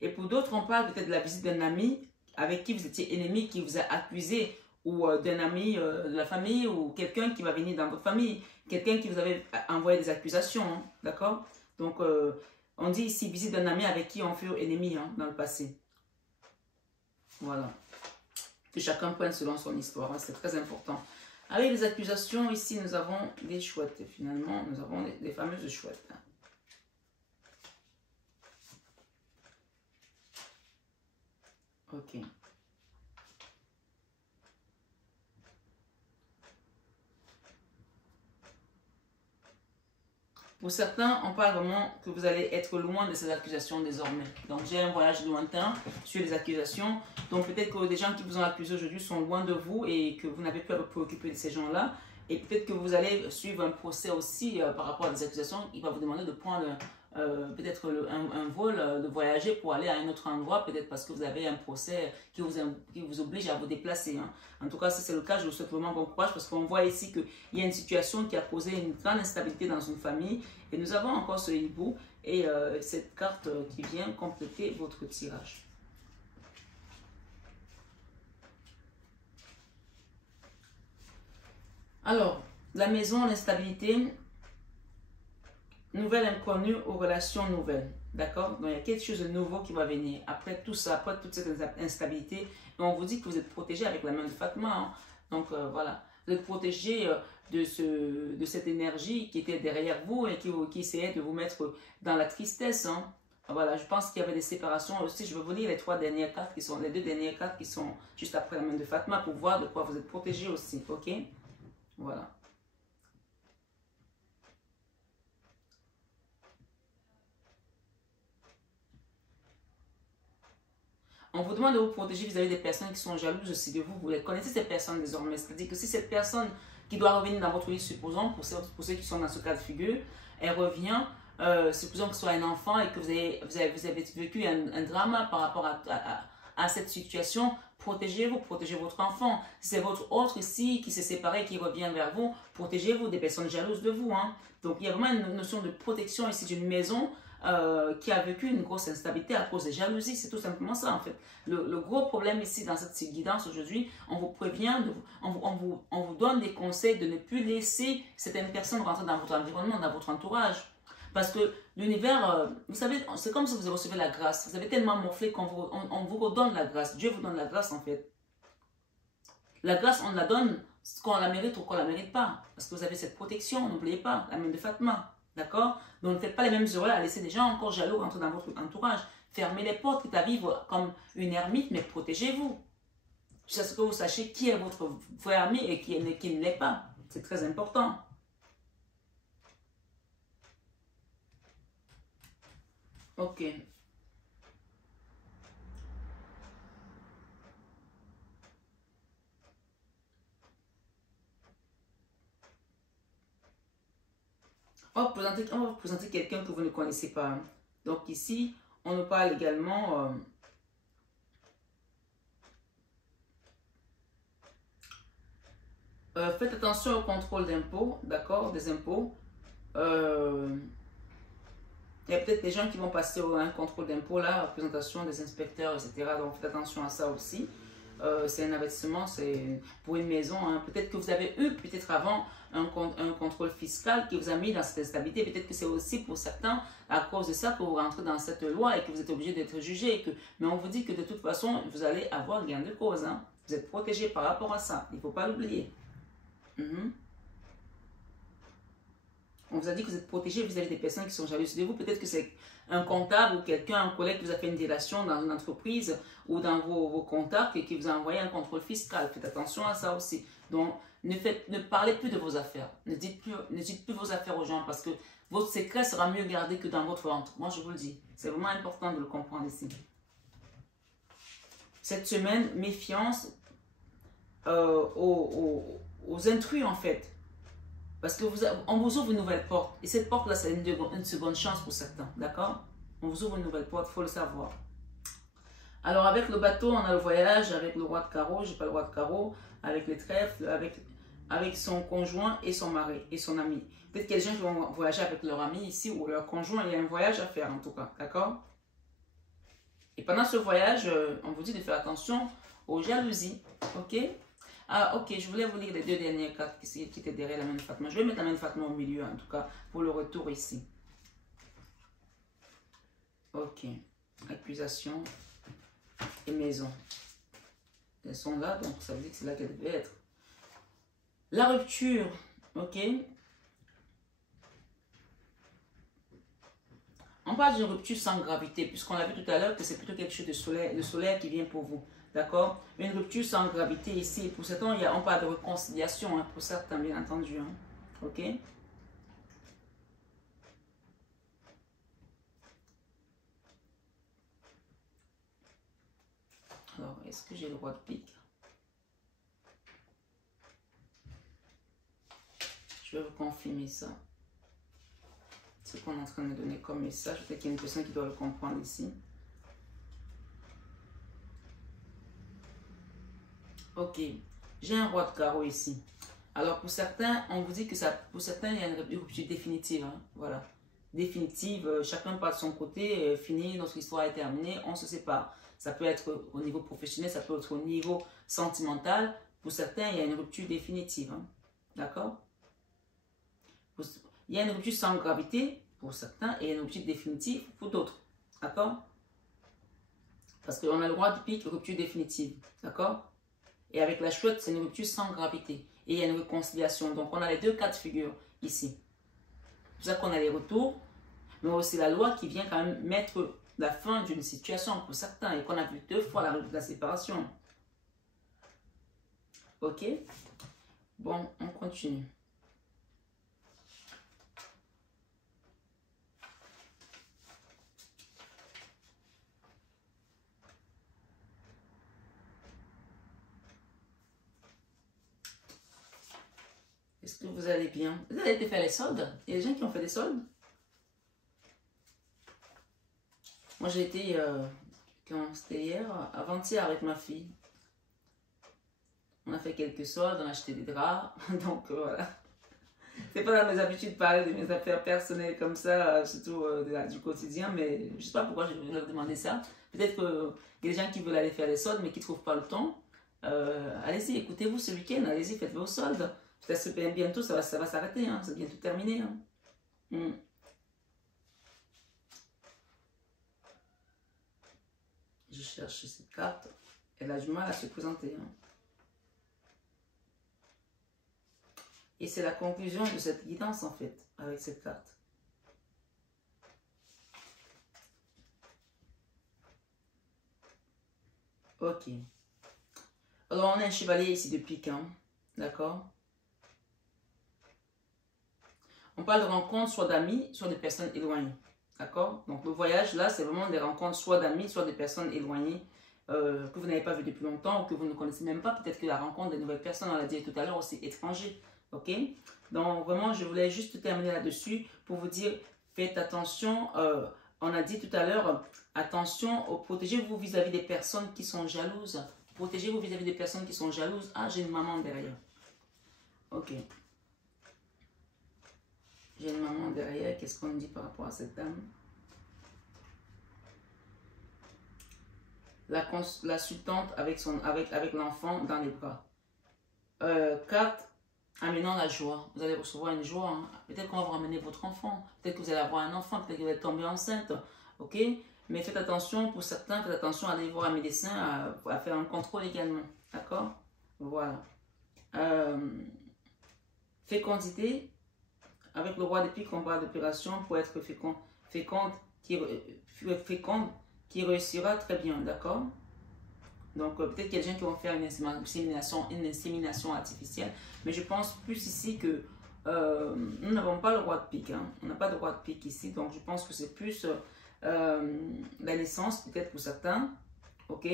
Et pour d'autres, on parle peut-être de la visite d'un ami avec qui vous étiez ennemi, qui vous a accusé, ou d'un ami de la famille, ou quelqu'un qui va venir dans votre famille, quelqu'un qui vous avait envoyé des accusations, hein, d'accord? Donc, on dit ici visite d'un ami avec qui on fut ennemi hein, dans le passé. Voilà. que chacun prenne selon son histoire, hein, c'est très important. Avec les accusations, ici, nous avons des chouettes. Et finalement, nous avons les fameuses chouettes. Ok. Pour certains, on parle vraiment que vous allez être loin de ces accusations désormais. Donc, j'ai un voyage lointain sur les accusations. Donc, peut-être que des gens qui vous ont accusé aujourd'hui sont loin de vous et que vous n'avez plus à vous préoccuper de ces gens-là. Et peut-être que vous allez suivre un procès aussi par rapport à des accusations. Il va vous demander de prendre peut-être un vol, de voyager pour aller à un autre endroit, peut-être parce que vous avez un procès qui vous oblige à vous déplacer. Hein. En tout cas, si c'est le cas, je vous souhaite vraiment bon courage parce qu'on voit ici qu'il y a une situation qui a causé une grande instabilité dans une famille. Et nous avons encore ce hibou et cette carte qui vient compléter votre tirage. Alors, la maison, l'instabilité, nouvelle inconnue aux relations nouvelles. D'accord? Donc, il y a quelque chose de nouveau qui va venir. Après tout ça, après toute cette instabilité, on vous dit que vous êtes protégé avec la main de Fatma. Hein. Donc, voilà. Vous êtes protégé de cette énergie qui était derrière vous et qui essayait de vous mettre dans la tristesse. Hein. Voilà, je pense qu'il y avait des séparations. Aussi, je vais vous lire les deux dernières cartes qui sont juste après la main de Fatma pour voir de quoi vous êtes protégé aussi. Ok? Voilà. On vous demande de vous protéger vis-à-vis des personnes qui sont jalouses aussi de vous. Vous les connaissez ces personnes désormais. C'est-à-dire que si cette personne qui doit revenir dans votre vie, supposons, pour ceux qui sont dans ce cas de figure, elle revient, supposons que ce soit un enfant et que vous avez vécu un drama par rapport à cette situation, protégez-vous, protégez votre enfant. Si c'est votre autre ici qui s'est séparé, qui revient vers vous, protégez-vous des personnes jalouses de vous. Hein. Donc il y a vraiment une notion de protection ici d'une maison qui a vécu une grosse instabilité à cause des jalousies. C'est tout simplement ça en fait. Le gros problème ici dans cette guidance aujourd'hui, on vous prévient, on vous donne des conseils de ne plus laisser certaines personnes rentrer dans votre environnement, dans votre entourage. Parce que l'univers, vous savez, c'est comme si vous recevez la grâce. Vous avez tellement morflé qu'on vous redonne la grâce. Dieu vous donne la grâce en fait. La grâce, on la donne qu'on la mérite ou qu'on la mérite pas. Parce que vous avez cette protection, n'oubliez pas, la main de Fatma. D'accord? Donc ne faites pas les mêmes erreurs à laisser des gens encore jaloux rentrer dans votre entourage. Fermez les portes, quitte à vivre comme une ermite, mais protégez-vous. Jusqu'à ce que vous sachiez qui est votre vrai ami et qui ne l'est pas. C'est très important. Ok. On va vous présenter quelqu'un que vous ne connaissez pas. Donc ici, on nous parle également... faites attention au contrôle d'impôts, d'accord, des impôts. Il y a peut-être des gens qui vont passer un contrôle d'impôts là, représentation des inspecteurs, etc. Donc faites attention à ça aussi. C'est un investissement, c'est pour une maison. Hein. Peut-être que vous avez eu, peut-être avant, un contrôle fiscal qui vous a mis dans cette instabilité. Peut-être que c'est aussi pour certains, à cause de ça, que vous rentrez dans cette loi et que vous êtes obligé d'être jugé. Mais on vous dit que de toute façon, vous allez avoir gain de cause. Hein. Vous êtes protégé par rapport à ça. Il ne faut pas l'oublier. On vous a dit que vous êtes protégé vis-à-vis des personnes qui sont jalouses de vous. Peut-être que c'est un comptable ou quelqu'un, un collègue qui vous a fait une délation dans une entreprise ou dans vos contacts et qui vous a envoyé un contrôle fiscal. Faites attention à ça aussi. Donc, ne parlez plus de vos affaires. Ne dites plus vos affaires aux gens parce que votre secret sera mieux gardé que dans votre ventre. Moi, je vous le dis. C'est vraiment important de le comprendre ici. Cette semaine, méfiance aux intrus en fait. Parce que on vous ouvre une nouvelle porte. Et cette porte-là, c'est une seconde chance pour certains. D'accord? On vous ouvre une nouvelle porte, il faut le savoir. Alors, avec le bateau, on a le voyage avec le roi de carreau. Je n'ai pas le roi de carreau. Avec les trèfles, avec son conjoint et son mari et son ami. Peut-être qu'il y a des gens qui vont voyager avec leur ami ici ou leur conjoint. Il y a un voyage à faire en tout cas. D'accord? Et pendant ce voyage, on vous dit de faire attention aux jalousies. Ok? Ah, ok, je voulais vous lire les deux dernières cartes qui étaient derrière la main de Fatma. Je vais mettre la main de Fatma au milieu, en tout cas, pour le retour ici. Ok. Accusation et maison. elles sont là, donc ça veut dire que c'est là qu'elles devaient être. La rupture, ok. On parle d'une rupture sans gravité, puisqu'on a vu tout à l'heure que c'est plutôt quelque chose de solaire qui vient pour vous. D'accord? Une rupture sans gravité ici. Pour certains, on parle de réconciliation, hein, pour certains, bien entendu. Hein. Ok? Alors, est-ce que j'ai le droit de pique? Je vais vous confirmer ça. Ce qu'on est en train de me donner comme message. Peut-être qu'il y a une personne qui doit le comprendre ici. Ok. J'ai un roi de carreau ici. Alors, pour certains, on vous dit que ça, pour certains, il y a une rupture définitive. Hein, voilà. Définitive. Chacun part de son côté. Fini. Notre histoire est terminée. On se sépare. Ça peut être au niveau professionnel. Ça peut être au niveau sentimental. Pour certains, il y a une rupture définitive. Hein, d'accord? Il y a une rupture sans gravité pour certains et une rupture définitive pour d'autres. D'accord? Parce qu'on a le droit de pique rupture définitive. D'accord? Et avec la chouette, c'est une rupture sans gravité. Et il y a une réconciliation. Donc, on a les deux cas de figure ici. C'est pour ça qu'on a les retours, mais aussi la loi qui vient quand même mettre la fin d'une situation pour certains et qu'on a vu deux fois la séparation. Ok? Bon, on continue. Est-ce que vous allez bien? Vous avez été faire les soldes? Il y a des gens qui ont fait des soldes? Moi, j'ai été, quand c'était hier, avant-hier avec ma fille. On a fait quelques soldes, on a acheté des draps. Donc, voilà. C'est pas dans mes habitudes de parler de mes affaires personnelles comme ça, surtout du quotidien, mais je sais pas pourquoi je vais leur demander ça. Peut-être qu'il y a des gens qui veulent aller faire les soldes, mais qui ne trouvent pas le temps. Allez-y, écoutez-vous ce week-end, allez-y, faites vos soldes. Peut-être que bientôt, ça va s'arrêter, hein, c'est bientôt terminé. Hein. Je cherche cette carte. Elle a du mal à se présenter. Hein. Et c'est la conclusion de cette guidance, en fait, avec cette carte. Ok. Alors, on a un chevalier ici de pique, hein. D'accord? On parle de rencontres, soit d'amis, soit de personnes éloignées. D'accord? Donc, le voyage, là, c'est vraiment des rencontres, soit d'amis, soit de personnes éloignées, que vous n'avez pas vu depuis longtemps, ou que vous ne connaissez même pas. Peut-être que la rencontre de nouvelles personnes, on l'a dit tout à l'heure, aussi étrangers. Ok? Donc, vraiment, je voulais juste terminer là-dessus pour vous dire, faites attention. On a dit tout à l'heure, attention, protégez-vous vis-à-vis des personnes qui sont jalouses. Protégez-vous vis-à-vis des personnes qui sont jalouses. Ah, j'ai une maman derrière. Ok. J'ai une maman derrière. Qu'est-ce qu'on dit par rapport à cette dame? La sultante avec l'enfant dans les bras. 4. Amenant la joie. Vous allez recevoir une joie. Hein. Peut-être qu'on va vous ramener votre enfant. Peut-être que vous allez avoir un enfant. Peut-être que vous allez tomber enceinte. Ok? Mais faites attention, pour certains, faites attention à aller voir un médecin, à faire un contrôle également. D'accord? Voilà. Fécondité. Avec le roi de pique, on parle d'opération pour être féconde qui réussira très bien. D'accord? Donc, peut-être qu'il y a des gens qui vont faire une insémination artificielle. Mais je pense plus ici que nous n'avons pas le roi de pique. Hein. On n'a pas de roi de pique ici. Donc, je pense que c'est plus la naissance, peut-être pour certains. OK?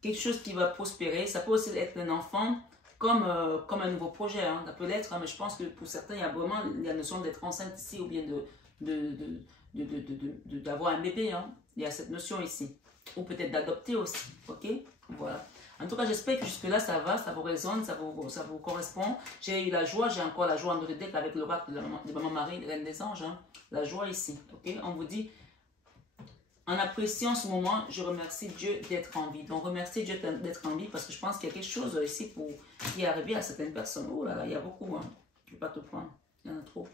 Quelque chose qui va prospérer. Ça peut aussi être un enfant comme un nouveau projet. Hein. Ça peut l'être, hein, mais je pense que pour certains, il y a vraiment la notion d'être enceinte ici ou bien d'avoir un bébé. Hein. Il y a cette notion ici. Ou peut-être d'adopter aussi, ok? Voilà. En tout cas, j'espère que jusque-là, ça va, ça vous résonne, ça vous correspond. J'ai eu la joie, j'ai encore la joie en notre deck avec l'oracle de Maman Marie, Reine des Anges. Hein. La joie ici, ok? On vous dit, en appréciant ce moment, je remercie Dieu d'être en vie. Donc, remerciez Dieu d'être en vie parce que je pense qu'il y a quelque chose ici qui est arrivé à certaines personnes. Oh là là, il y a beaucoup, hein. Je ne vais pas tout prendre, il y en a trop.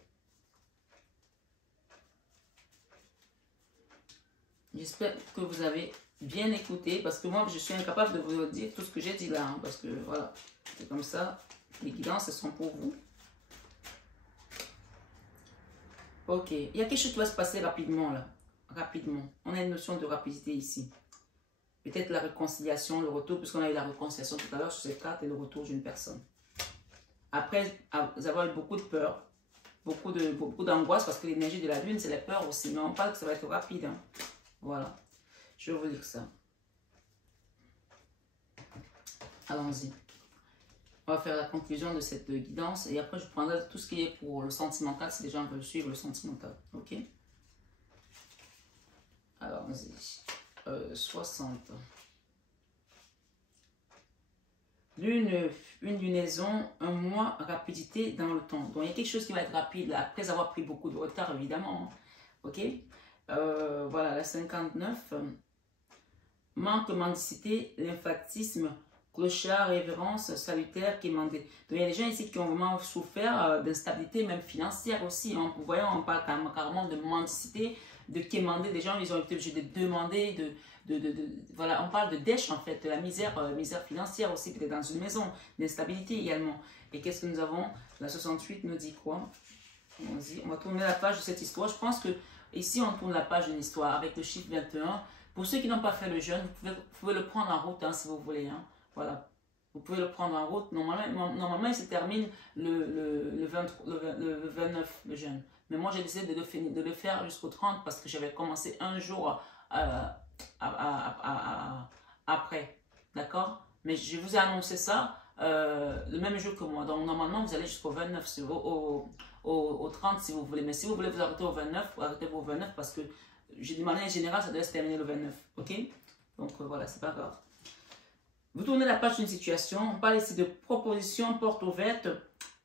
J'espère que vous avez bien écouter, parce que moi, je suis incapable de vous dire tout ce que j'ai dit là, hein, parce que voilà, c'est comme ça. Les guidances, elles sont pour vous. Ok, il y a quelque chose qui va se passer rapidement là, rapidement. On a une notion de rapidité ici. Peut-être la réconciliation, le retour, puisqu'on a eu la réconciliation tout à l'heure sur cette carte et le retour d'une personne. Après avoir eu beaucoup de peur, beaucoup d'angoisse, parce que l'énergie de la lune, c'est la peur aussi. Mais on parle que ça va être rapide. Hein. Voilà. Je vais vous lire ça. Allons-y. On va faire la conclusion de cette guidance. Et après, je prendrai tout ce qui est pour le sentimental, si les gens veulent suivre le sentimental. Ok? Allons-y. 60. Une lunaison, un mois, rapidité dans le temps. Donc, il y a quelque chose qui va être rapide, là, après avoir pris beaucoup de retard, évidemment. Hein. Ok? Voilà, la 59. Manque, mendicité, lymphatisme, clochard, révérence, salutaire, quémandé. Donc, il y a des gens ici qui ont vraiment souffert d'instabilité, même financière aussi. Hein. Vous voyez, on parle carrément de mendicité, de quémander. Des gens, ils ont été obligés de demander, voilà, on parle de dèche en fait, de la misère, misère financière aussi, peut-être dans une maison, d'instabilité également. Et qu'est-ce que nous avons? La 68 nous dit quoi? On va tourner la page de cette histoire. Je pense que ici, on tourne la page d'une histoire avec le chiffre 21. Pour ceux qui n'ont pas fait le jeûne, vous pouvez le prendre en route hein, si vous voulez. Hein. Voilà. Vous pouvez le prendre en route. Normalement il se termine le 29, le jeûne. Mais moi, j'ai décidé de le faire jusqu'au 30 parce que j'avais commencé un jour après. D'accord? Mais je vous ai annoncé ça le même jour que moi. Donc, normalement, vous allez jusqu'au 29, au 30 si vous voulez. Mais si vous voulez vous arrêter au 29, vous arrêtez au 29 parce que de manière générale, ça doit se terminer le 29. Ok? Donc, voilà, c'est pas grave. Vous tournez la page d'une situation. On parle ici de proposition, porte ouverte,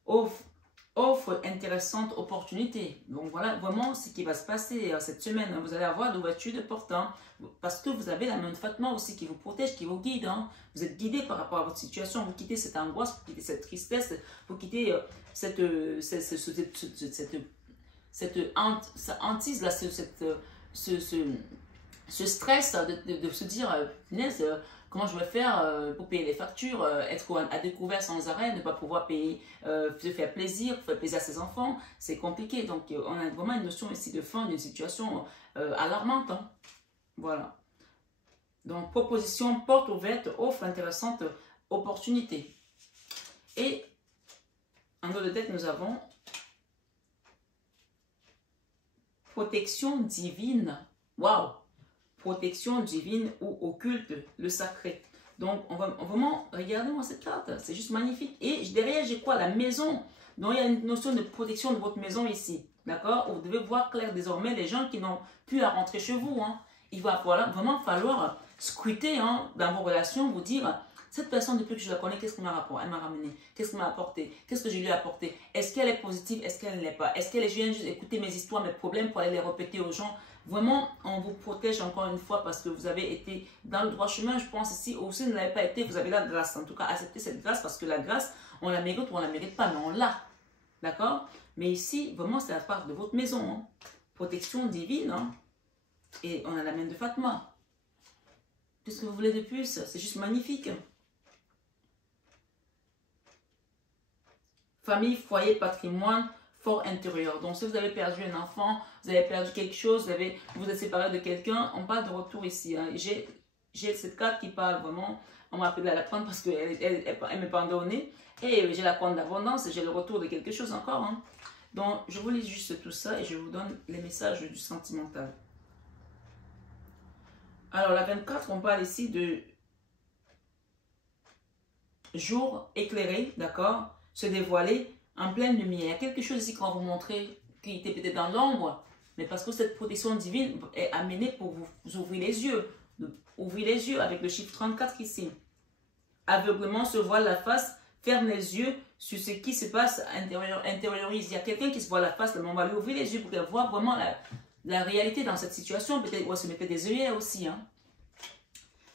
offre intéressante, opportunité. Donc, voilà vraiment ce qui va se passer cette semaine. Vous allez avoir l'ouverture de porte. Hein, parce que vous avez la main de Fatma aussi qui vous protège, qui vous guide. Hein. Vous êtes guidé par rapport à votre situation. Vous quittez cette angoisse, vous quittez cette tristesse, vous quittez cette hantise, là, ce stress de se dire, punaise, comment je vais faire pour payer les factures, être à découvert sans arrêt, ne pas pouvoir payer, se faire plaisir à ses enfants, c'est compliqué. Donc, on a vraiment une notion ici de fin d'une situation alarmante. Hein. Voilà. Donc, proposition, porte ouverte, offre intéressante, opportunité. Et en dos de tête, nous avons protection divine. Waouh! Protection divine ou occulte, le sacré. Donc, on va vraiment, regardez-moi cette carte, c'est juste magnifique. Et derrière, j'ai quoi? La maison. Donc, il y a une notion de protection de votre maison ici. D'accord? Vous devez voir clair désormais les gens qui n'ont plus à rentrer chez vous. Hein. Il va vraiment falloir scruter hein, dans vos relations, vous dire, cette personne, depuis que je la connais, qu'est-ce qu'elle m'a rapporté? Elle m'a ramené. Qu'est-ce qu'elle m'a apporté? Qu'est-ce que je lui ai apporté? Est-ce qu'elle est positive? Est-ce qu'elle ne l'est pas? Est-ce qu'elle vient juste écouter mes histoires, mes problèmes pour aller les répéter aux gens? Vraiment, on vous protège encore une fois parce que vous avez été dans le droit chemin, je pense ici. Ou si vous n'avez pas été, vous avez la grâce. En tout cas, acceptez cette grâce parce que la grâce, on la mérite ou on ne la mérite pas, mais on l'a. D'accord? Mais ici, vraiment, c'est la part de votre maison. Hein. Protection divine. Hein. Et on a la main de Fatma. Qu'est-ce que vous voulez de plus? C'est juste magnifique. Famille, foyer, patrimoine, fort intérieur. Donc, si vous avez perdu un enfant, vous avez perdu quelque chose, vous êtes séparé de quelqu'un, on parle de retour ici. Hein. J'ai cette carte qui parle vraiment, on m'a appelé à la prendre parce qu'elle me pendait au nez. Et j'ai la compte d'abondance, j'ai le retour de quelque chose encore. Hein. Donc, je vous lis juste tout ça et je vous donne les messages du sentimental. Alors, la 24, on parle ici de jour éclairé, d'accord? Se dévoiler en pleine lumière. Il y a quelque chose ici qu'on va vous montrer qui était peut-être dans l'ombre, mais parce que cette protection divine est amenée pour vous ouvrir les yeux. Ouvrir les yeux avec le chiffre 34 ici. Aveuglement se voile la face, ferme les yeux sur ce qui se passe, intériorise. Il y a quelqu'un qui se voit la face, on va lui ouvrir les yeux pour qu'elle voit vraiment la réalité dans cette situation. Peut-être on se mettait des œillères aussi. Hein.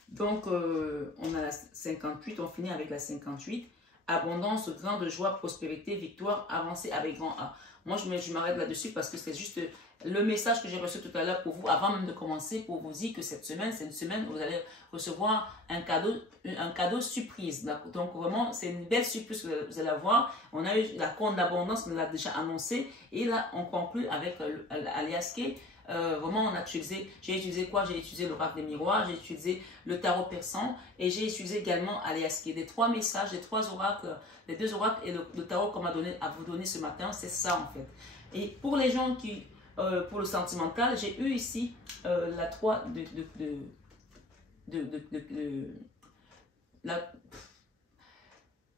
Donc, on a la 58, on finit avec la 58. Abondance, grande joie, prospérité, victoire, avancée avec grand A. Moi, je m'arrête là-dessus parce que c'est juste le message que j'ai reçu tout à l'heure pour vous, avant même de commencer, pour vous dire que cette semaine, c'est une semaine où vous allez recevoir un cadeau surprise. Donc, vraiment, c'est une belle surprise que vous allez avoir. On a eu la compte d'abondance, on l'a déjà annoncé. Et là, on conclut avec Alias Kay. Vraiment, j'ai utilisé quoi? J'ai utilisé l'oracle des miroirs, j'ai utilisé le tarot persan et j'ai utilisé également Alias Kay. Des 3 messages, des 3 oracles, les 2 oracles et le tarot qu'on m'a donné à vous donner ce matin, c'est ça en fait. Et pour les gens qui, pour le sentimental, j'ai eu ici la 3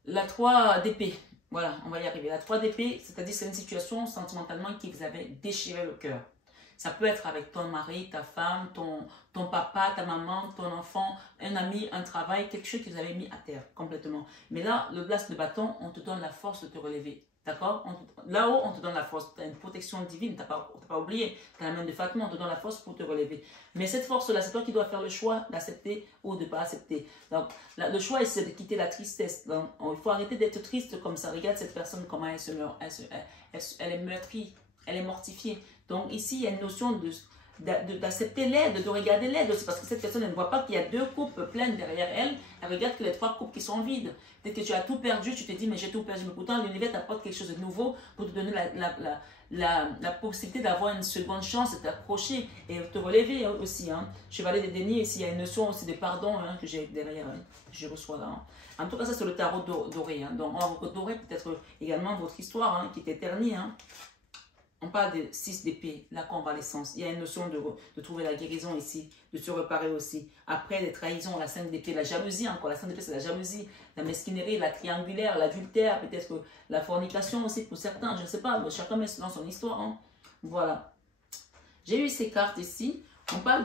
la 3 d'épée. Voilà, on va y arriver. La 3 d'épée, c'est-à-dire c'est une situation sentimentalement qui vous avait déchiré le cœur. Ça peut être avec ton mari, ta femme, ton papa, ta maman, ton enfant, un ami, un travail, quelque chose qui vous avait mis à terre complètement. Mais là, le place de bâton, on te donne la force de te relever. D'accord? Là-haut, on te donne la force. Tu as une protection divine, tu n'as pas oublié. Tu as la main de Fatima, on te donne la force pour te relever. Mais cette force-là, c'est toi qui dois faire le choix d'accepter ou de ne pas accepter. Donc, le choix, c'est de quitter la tristesse. Donc, il faut arrêter d'être triste comme ça. Regarde cette personne, comment elle se meurt. Elle est meurtrie, elle est mortifiée. Donc, ici, il y a une notion d'accepter l'aide, de regarder l'aide. C'est parce que cette personne, elle ne voit pas qu'il y a 2 coupes pleines derrière elle. Elle regarde que les 3 coupes qui sont vides. Peut-être que tu as tout perdu, tu te dis, mais j'ai tout perdu. Mais pourtant, l'univers t'apporte quelque chose de nouveau pour te donner la possibilité d'avoir une seconde chance, de t'approcher et te relever aussi. Hein. Chevalier des deniers, ici, il y a une notion aussi de pardon que j'ai derrière, que je reçois là. Hein. En tout cas, ça, c'est le tarot doré. Hein. Donc, on doré peut-être également votre histoire qui est ternie. Hein. On parle de 6 d'épée, la convalescence. Il y a une notion de trouver la guérison ici, de se réparer aussi. Après, les trahisons, la 5 d'épée, la jalousie encore. La 5 d'épée, c'est la jalousie, la mesquinerie, la triangulaire, l'adultère, peut-être la fornication aussi pour certains. Je ne sais pas, chacun met dans son histoire. Hein. Voilà. J'ai eu ces cartes ici. On parle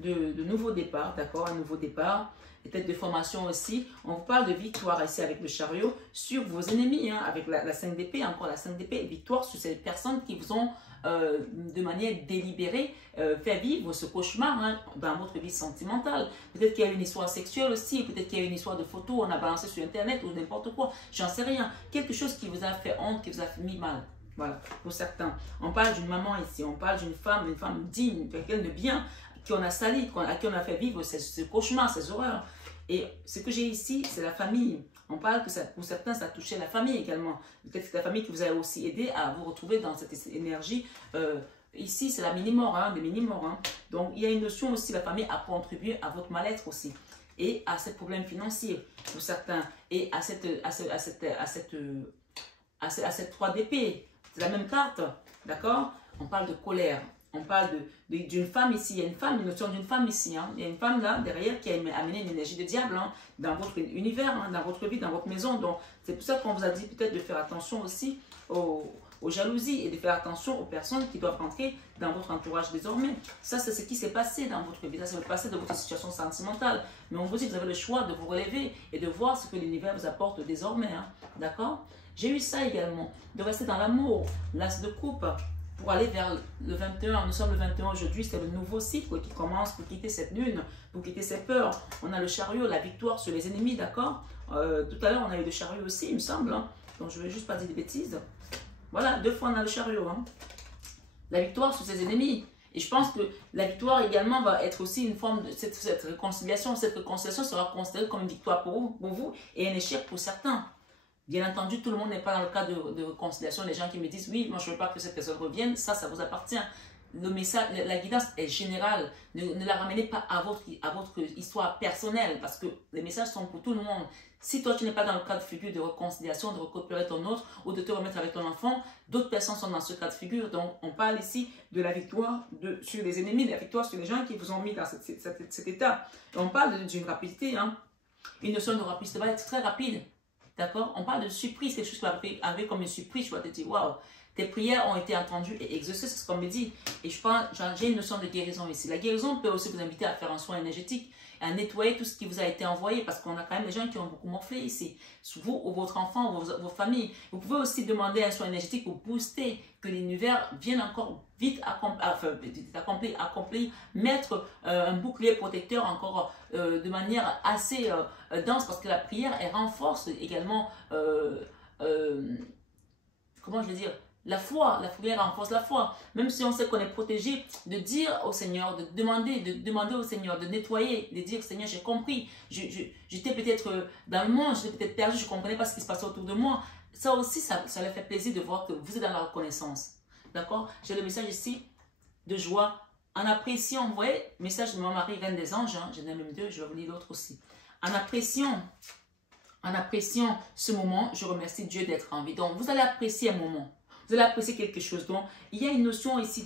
de nouveau départ, d'accord? Un nouveau départ. Peut-être de formation aussi. On vous parle de victoire ici avec le chariot sur vos ennemis, hein, avec la 5 d'épée, encore la 5 d'épée, victoire sur ces personnes qui vous ont de manière délibérée fait vivre ce cauchemar hein, dans votre vie sentimentale. Peut-être qu'il y a une histoire sexuelle aussi, peut-être qu'il y a une histoire de photo, on a balancé sur internet ou n'importe quoi, j'en sais rien. Quelque chose qui vous a fait honte, qui vous a mis mal. Voilà, pour certains. On parle d'une maman ici, on parle d'une femme digne, quelqu'un de bien, qui on a sali, à qui on a fait vivre ce cauchemar, ces horreurs. Et ce que j'ai ici, c'est la famille. On parle que ça, pour certains, ça touchait la famille également. Peut-être que c'est la famille qui vous a aussi aidé à vous retrouver dans cette énergie. Ici, c'est la mini-mort, hein, des mini-morts. Hein. Donc, il y a une notion aussi, la famille a contribué à votre mal-être aussi. Et à ces problèmes financiers, pour certains. Et à cette 3 d'épée. C'est la même carte, d'accord? On parle de colère. On parle d'une femme ici, il y a une femme, une notion d'une femme ici. Hein. Il y a une femme là, derrière, qui a amené une énergie de diable hein, dans votre univers, hein, dans votre vie, dans votre maison. Donc, c'est pour ça qu'on vous a dit peut-être de faire attention aussi aux jalousies et de faire attention aux personnes qui doivent rentrer dans votre entourage désormais. Ça, c'est ce qui s'est passé dans votre vie. Ça, c'est le passé de votre situation sentimentale. Mais on vous dit que vous avez le choix de vous relever et de voir ce que l'univers vous apporte désormais. Hein. D'accord? J'ai eu ça également, de rester dans l'amour, l'as de coupe, pour aller vers le 21, nous sommes le 21 aujourd'hui, c'est le nouveau cycle qui commence pour quitter cette lune, pour quitter ces peurs. On a le chariot, la victoire sur les ennemis, d'accord? Tout à l'heure, on a eu le chariot aussi, il me semble. Hein. Donc, je ne vais juste pas dire des bêtises. Voilà, 2 fois, on a le chariot. Hein. La victoire sur ses ennemis. Et je pense que la victoire également va être aussi une forme de cette réconciliation. Cette réconciliation sera considérée comme une victoire pour vous et un échec pour certains. Bien entendu, tout le monde n'est pas dans le cas de réconciliation. Les gens qui me disent, oui, moi je ne veux pas que cette personne revienne, ça vous appartient. Le message, la guidance est générale. Ne la ramenez pas à votre histoire personnelle parce que les messages sont pour tout le monde. Si toi, tu n'es pas dans le cas de figure de réconciliation, de récupérer ton autre ou de te remettre avec ton enfant, d'autres personnes sont dans ce cas de figure. Donc, on parle ici de la victoire sur les ennemis, de la victoire sur les gens qui vous ont mis dans cet état. Et on parle d'une rapidité. Hein. Une notion de rapidité va être très rapide. D'accord? On parle de surprise, quelque chose qui va arriver comme une surprise. Tu vas te dire, waouh, tes prières ont été entendues et exaucées, c'est ce qu'on me dit. Et je pense, j'ai une notion de guérison ici. La guérison peut aussi vous inviter à faire un soin énergétique, à nettoyer tout ce qui vous a été envoyé, parce qu'on a quand même des gens qui ont beaucoup morflé ici. Vous ou votre enfant, vos familles. Vous pouvez aussi demander un soin énergétique pour booster, que l'univers vienne encore vite accomplir, mettre un bouclier protecteur encore de manière assez dense, parce que la prière, elle renforce également, comment je vais dire, la foi. La prière renforce la foi. Même si on sait qu'on est protégé, de dire au Seigneur, de demander au Seigneur, de nettoyer, de dire, Seigneur, j'ai compris. J'étais peut-être dans le monde, j'étais peut-être perdu, je ne comprenais pas ce qui se passait autour de moi. Ça aussi, ça leur fait plaisir de voir que vous êtes dans la reconnaissance. D'accord? J'ai le message ici de joie en appréciant. Vous voyez, message de ma Marie, Reine des Anges. Hein, j'en ai même deux, je vais vous lire l'autre aussi. En appréciant ce moment, je remercie Dieu d'être en vie. Donc, vous allez apprécier un moment. Vous allez apprécier quelque chose. Donc, il y a une notion ici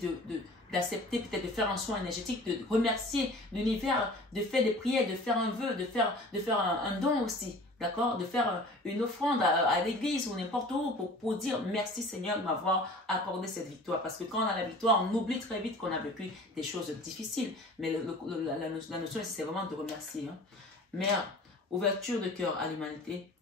d'accepter, peut-être de faire un soin énergétique, de remercier l'univers, de faire des prières, de faire un vœu, de faire un don aussi. D'accord? De faire une offrande à l'église ou n'importe où pour dire merci Seigneur de m'avoir accordé cette victoire. Parce que quand on a la victoire, on oublie très vite qu'on a vécu des choses difficiles. Mais la notion ici, c'est vraiment de remercier. Hein. Mère, ouverture de cœur à l'humanité.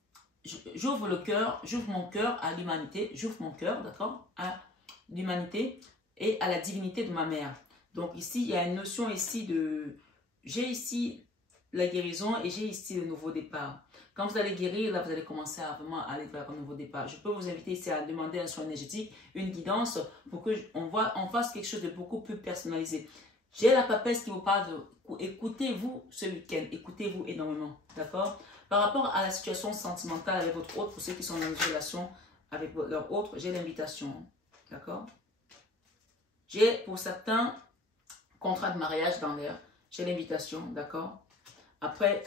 J'ouvre le cœur, j'ouvre mon cœur à l'humanité, j'ouvre mon cœur, d'accord, à l'humanité et à la divinité de ma mère. Donc ici, il y a une notion ici de... J'ai ici la guérison et j'ai ici le nouveau départ. Quand vous allez guérir, là, vous allez commencer à vraiment aller vers un nouveau départ. Je peux vous inviter ici à demander un soin énergétique, une guidance pour qu'on fasse quelque chose de beaucoup plus personnalisé. J'ai la papesse qui vous parle de écoutez-vous ce week-end, écoutez-vous énormément, d'accord? Par rapport à la situation sentimentale avec votre autre, pour ceux qui sont dans une relation avec leur autre, j'ai l'invitation, d'accord? J'ai pour certains contrats de mariage dans l'air, j'ai l'invitation, d'accord? Après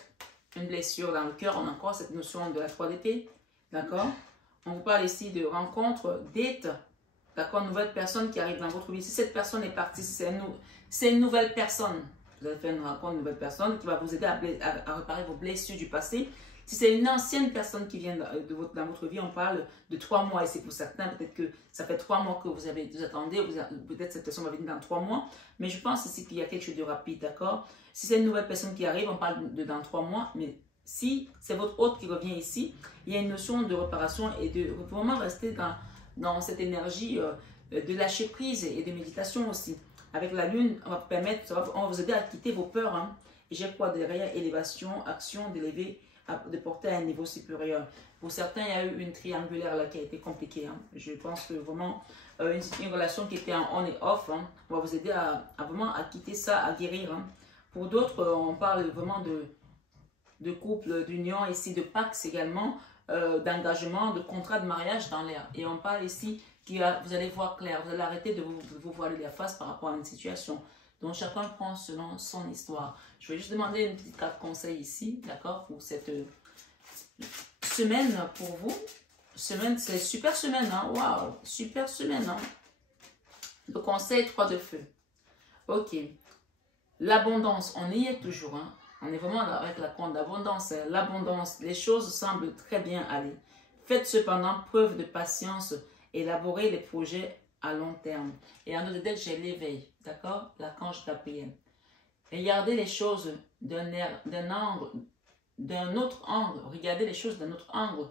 une blessure dans le cœur, on a encore cette notion de la 3 d'épée, d'accord? On vous parle ici de rencontre, date, d'accord? Nouvelle personne qui arrive dans votre vie. Si cette personne est partie, c'est une nouvelle personne. Vous allez faire une rencontre, une nouvelle personne qui va vous aider à réparer vos blessures du passé. Si c'est une ancienne personne qui vient dans votre vie, on parle de 3 mois. Et c'est pour certains, peut-être que ça fait 3 mois que vous attendez, peut-être cette personne va venir dans 3 mois. Mais je pense ici qu'il y a quelque chose de rapide, d'accord? Si c'est une nouvelle personne qui arrive, on parle de dans 3 mois. Mais si c'est votre hôte qui revient ici, il y a une notion de réparation et de vraiment rester dans cette énergie de lâcher prise et de méditation aussi. Avec la lune, on va vous permettre, on va vous aider à quitter vos peurs. Hein. Et j'ai quoi derrière? Élévation, action, d'élever, de porter à un niveau supérieur. Pour certains, il y a eu une triangulaire là qui a été compliquée. Hein. Je pense que vraiment, une relation qui était en on et off, hein, on va vous aider vraiment à quitter ça, à guérir. Hein. Pour d'autres, on parle vraiment de couple, d'union, ici de Pax également, d'engagement, de contrat de mariage dans l'air. Et on parle ici vous allez voir clair, vous allez arrêter de vous voiler la face par rapport à une situation. Donc chacun prend selon son histoire. Je vais juste demander une petite carte conseil ici, d'accord, pour cette semaine pour vous. Semaine, c'est super semaine, hein, waouh, super semaine, hein. Le conseil 3 de feu. Ok, l'abondance, on y est toujours, hein. On est vraiment avec la compte d'abondance, l'abondance, les choses semblent très bien aller. Faites cependant preuve de patience. Élaborer les projets à long terme. Et en autre tête, j'ai l'éveil, d'accord? L'archange Gabriel. Regardez les choses d'un autre angle. Regardez les choses d'un autre angle.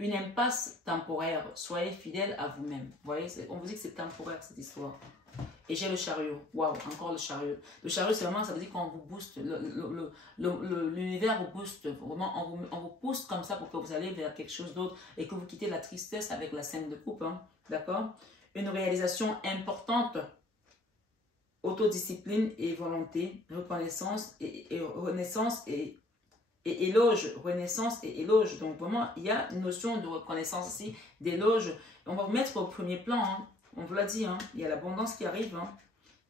Une impasse temporaire. Soyez fidèle à vous-même. Vous voyez, on vous dit que c'est temporaire cette histoire. Et j'ai le chariot. Waouh, encore le chariot. Le chariot, c'est vraiment, ça veut dire qu'on vous booste. L'univers vous booste. Vraiment, on vous pousse comme ça pour que vous allez vers quelque chose d'autre et que vous quittez la tristesse avec la 5 de coupe. Hein, d'accord? Une réalisation importante. Autodiscipline et volonté. Reconnaissance et renaissance et éloge. Renaissance et éloge. Donc, vraiment, il y a une notion de reconnaissance ici, d'éloge. On va vous mettre au premier plan. Hein. On vous l'a dit, hein, il y a l'abondance qui arrive. Hein.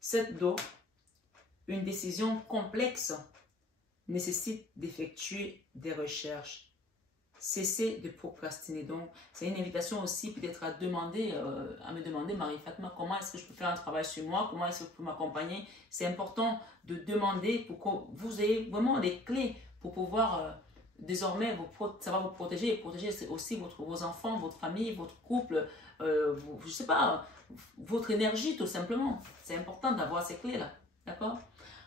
7 d'eau, une décision complexe nécessite d'effectuer des recherches. Cessez de procrastiner. Donc, c'est une invitation aussi peut-être à me demander, Marie-Fatma, comment est-ce que je peux faire un travail sur moi? Comment est-ce que je peux m'accompagner? C'est important de demander pour que vous ayez vraiment les clés pour pouvoir désormais, ça va vous protéger et protéger aussi vos enfants, votre famille, votre couple, je ne sais pas, votre énergie tout simplement. C'est important d'avoir ces clés-là, d'accord?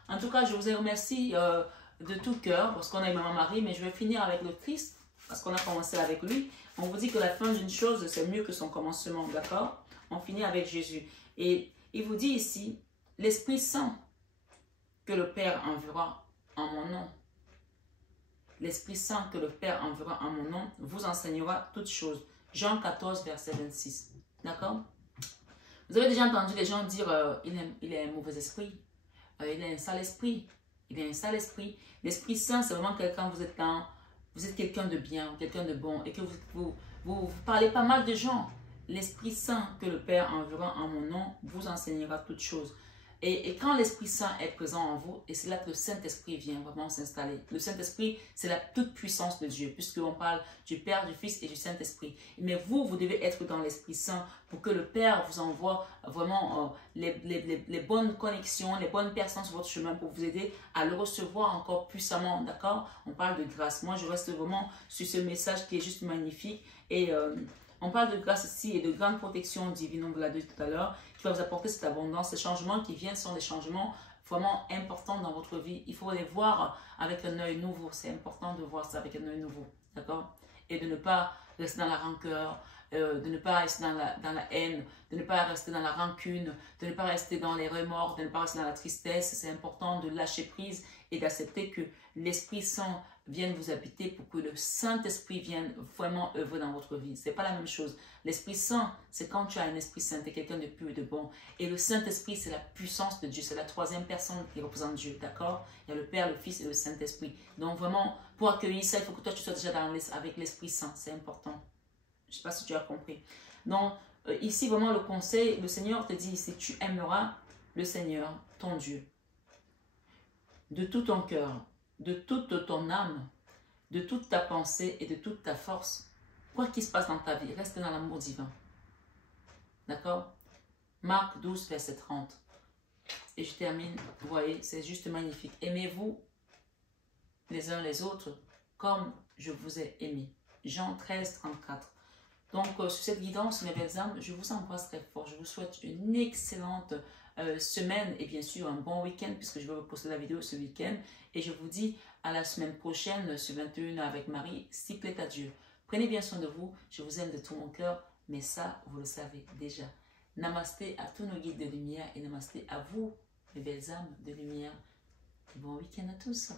En tout cas, je vous remercie de tout cœur parce qu'on a eu Maman Marie, mais je vais finir avec le Christ parce qu'on a commencé avec lui. On vous dit que la fin d'une chose, c'est mieux que son commencement, d'accord? On finit avec Jésus. Et il vous dit ici, l'Esprit Saint que le Père enverra en mon nom. L'Esprit Saint que le Père enverra en mon nom vous enseignera toutes choses. Jean 14, verset 26. D'accord? Vous avez déjà entendu les gens dire il a un mauvais esprit, il a un sale esprit, il a un sale esprit. L'Esprit Saint, c'est vraiment quelqu'un, vous êtes quelqu'un de bien, quelqu'un de bon, et que vous parlez pas mal de gens. L'Esprit Saint que le Père enverra en mon nom vous enseignera toutes choses. Et quand l'Esprit Saint est présent en vous, et c'est là que le Saint-Esprit vient vraiment s'installer. Le Saint-Esprit, c'est la toute puissance de Dieu, puisqu'on parle du Père, du Fils et du Saint-Esprit. Mais vous devez être dans l'Esprit Saint pour que le Père vous envoie vraiment les bonnes connexions, les bonnes personnes sur votre chemin pour vous aider à le recevoir encore puissamment, d'accord? On parle de grâce. Moi, je reste vraiment sur ce message qui est juste magnifique. Et on parle de grâce ici et de grande protection divine, on vous l'a dit tout à l'heure, qui va vous apporter cette abondance. Ces changements qui viennent sont des changements vraiment importants dans votre vie. Il faut les voir avec un œil nouveau. C'est important de voir ça avec un œil nouveau. D'accord? Et de ne pas rester dans la rancœur, de ne pas rester dans la haine, de ne pas rester dans la rancune, de ne pas rester dans les remords, de ne pas rester dans la tristesse. C'est important de lâcher prise et d'accepter que l'Esprit Saint vienne vous habiter pour que le Saint-Esprit vienne vraiment œuvrer dans votre vie. Ce n'est pas la même chose. L'Esprit Saint, c'est quand tu as un Esprit Saint, tu es quelqu'un de pur et de bon. Et le Saint-Esprit, c'est la puissance de Dieu. C'est la troisième personne qui représente Dieu, d'accord? Il y a le Père, le Fils et le Saint-Esprit. Donc vraiment, pour accueillir ça, il faut que toi, tu sois déjà avec l'Esprit Saint. C'est important. Je ne sais pas si tu as compris. Donc, ici, vraiment, le conseil, le Seigneur te dit ici, tu aimeras le Seigneur, ton Dieu, de tout ton cœur, de toute ton âme, de toute ta pensée et de toute ta force. Quoi qu'il se passe dans ta vie, reste dans l'amour divin. D'accord? Marc 12, verset 30. Et je termine, vous voyez, c'est juste magnifique. Aimez-vous les uns les autres comme je vous ai aimé. Jean 13, 34. Donc, sur cette guidance, mes belles âmes, je vous embrasse très fort. Je vous souhaite une excellente semaine et bien sûr un bon week-end puisque je vais vous poster la vidéo ce week-end. Et je vous dis à la semaine prochaine, ce 21 avec Marie, s'il plaît à Dieu. Prenez bien soin de vous. Je vous aime de tout mon cœur, mais ça, vous le savez déjà. Namasté à tous nos guides de lumière et namasté à vous, mes belles âmes de lumière. Et bon week-end à tous.